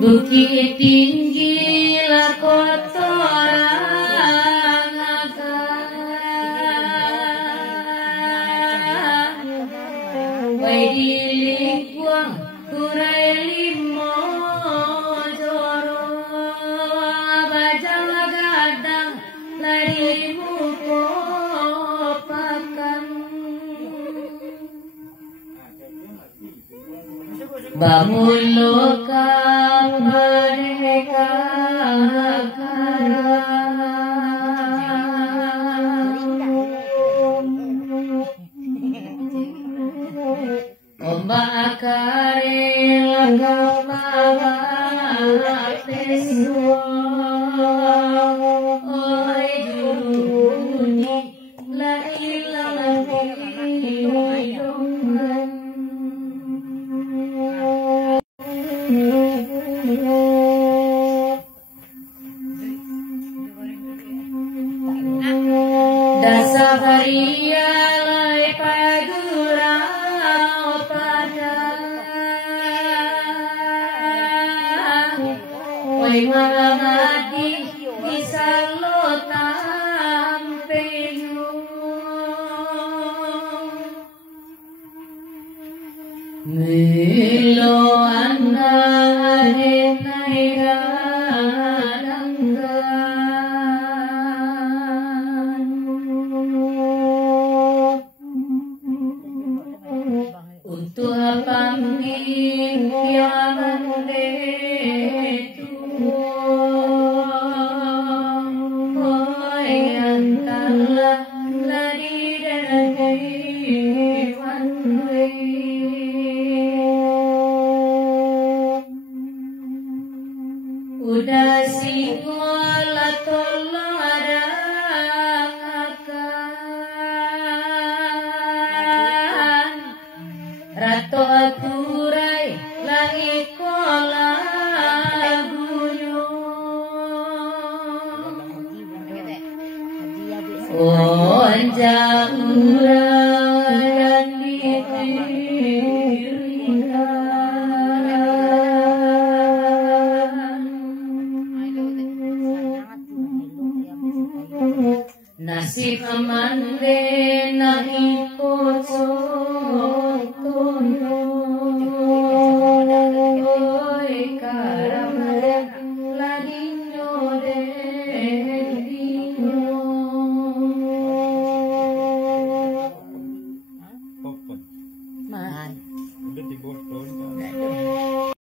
Bukit tinggi lakotorang Wai dilingkuang kurai limo joro bajang gadang lari muko pakan bangun loka mereka Ombak kare langkah pesua oi juni la ilaha illallah Dasavaria lai padura Oi mangadi bisa lo tampenyo Milo anda arenai Untuk apa yang Udah singola tolong arangakan Rato aturai lagi kola bunyo Onjang dan Nasib amande na iko sotono